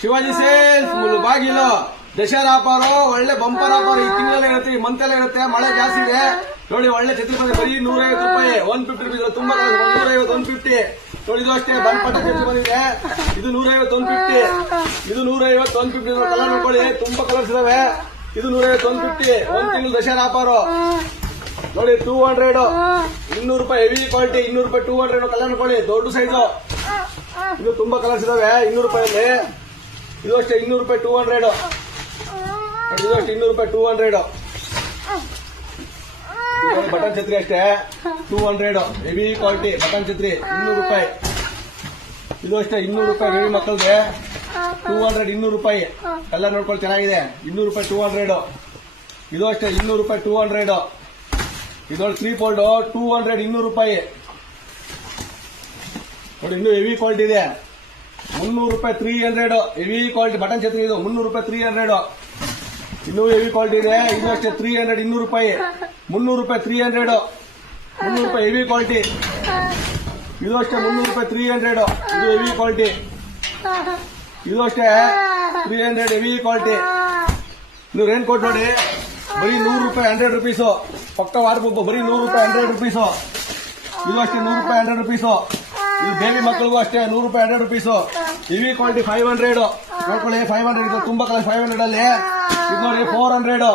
Shivaji sales Mulbagal Dasara offer ಒಳ್ಳೆ bumper offer ಈ ತಿಂಗಳಲ್ಲೇ ಇರುತ್ತೆ, ಈ ಮಂತಲ್ಲೇ ಇರುತ್ತೆ. ಮಳೆ ಜಾಸ್ತಿ ಇದೆ ನೋಡಿ. ಒಳ್ಳೆ ಛತ್ರಿ ಬಂದಿದೆ ಬರೀ 150 ರೂಪಾಯಿ, 150 ರುಪೀಸ್. ತುಂಬಾ 150, 150 ನೋಡಿ. ಇದು ಅಷ್ಟೇ ಬಂಪರ್ ಛತ್ರಿ ಬಂದಿದೆ. ಇದು 150, 150. ಇದು 150, 150 ಕಲರ್ ನೋಡ್ಕೊಳ್ಳಿ. ತುಂಬಾ ಕಲರ್ಸ್ ಇದಾವೆ. ಇದು 150, 150 ಒಂದ್ ತಿಂಗಳು ದಸರಾ ಆಫರ್ ನೋಡಿ. 200 200 ರೂಪಾಯಿ ಹೆವಿ ಕ್ವಾಲಿಟಿ. 200 ರೂಪಾಯಿ 200 ಕಲರ್ ನೋಡ್ಕೊಳ್ಳಿ. ದೊಡ್ಡ ಸೈಜು. ಇದು ತುಂಬಾ ಕಲರ್ಸ್ ಇದಾವೆ 200 ರೂಪಾಯಲ್ಲಿ. ಇದು ಅಷ್ಟೇ 200 ರೂಪಾಯಿ 200. ಇದು ಅಷ್ಟೇ 200 ರೂಪಾಯಿ 200. ಬಟನ್ ಛತ್ರಿ ಅಷ್ಟೇ 200 ಹೆವಿ ಕ್ವಾಲಿಟಿ ಬಟನ್ ಛತ್ರಿ 200 ರೂಪಾಯಿ. ಇದು ಅಷ್ಟೇ 200 ರೂಪಾಯಿ ಹೆವಿ ಮಕ್ಕಳಿಗೆ 200 200 ರೂಪಾಯಿ. ಕಲರ್ ನೋಡ್ಕೊಳ್ಳಿ ಚೆನ್ನಾಗಿದೆ. 200 ರೂಪಾಯಿ 200. ಇದು ಅಷ್ಟೇ 200 ರೂಪಾಯಿ 200. ಇದೊಂದು 3 ಫೋಲ್ಡ್ 200 200 ರೂಪಾಯಿ ನೋಡಿ. ಇನ್ನೂ ಹೆವಿ ಕ್ವಾಲಿಟಿ ಇದೆ 300 ರೂಪಾಯಿ 300 ಹೆವಿ ಕ್ವಾಲಿಟಿ ಬಟನ್ ಛತ್ರಿ. ಇದು 300 ರೂಪಾಯಿ 300. ಇನ್ನೂ ಹೆವಿ ಕ್ವಾಲಿಟಿ ಇದೆ. ಇದು ಅಷ್ಟೇ 300 200 ರೂಪಾಯಿ 300 ರೂಪಾಯಿ 300. 300 ರೂಪಾಯಿ ಹೆವಿ ಕ್ವಾಲಿಟಿ. ಇದು ಅಷ್ಟೇ 300 ರೂಪಾಯಿ 300. ಇದು ಹೆವಿ ಕ್ವಾಲಿಟಿ. ಇದು ಅಷ್ಟೇ 300 ಹೆವಿ ಕ್ವಾಲಿಟಿ. ನೀವು ರೇನ್ ಕೋಟ್ ನೋಡಿ ಬರೀ 100 ರೂಪಾಯಿ 100 ರುಪೀಸು. ಪಕ್ಕ ವಾರಗೊಬ್ಬ ಬರೀ 100 ರೂಪಾಯಿ 100 ರುಪೀಸು. ಇದು ಅಷ್ಟೇ 100 ರೂಪಾಯಿ 100 ರುಪೀಸು. ಇದು ಬೇಬಿ ಮಕ್ಕಳಿಗೂ ಅಷ್ಟೇ 100 ರೂಪಾಯಿ 100 ರುಪೀಸು. ಹೆವಿ ಕ್ವಾಲಿಟಿ 500 ನೋಡ್ಕೊಳ್ಳಿ. 500 ಇದು ತುಂಬಾ ಕಲರ್ 500 ಅಲ್ಲಿ. ಇದು ನೋಡಿ 400.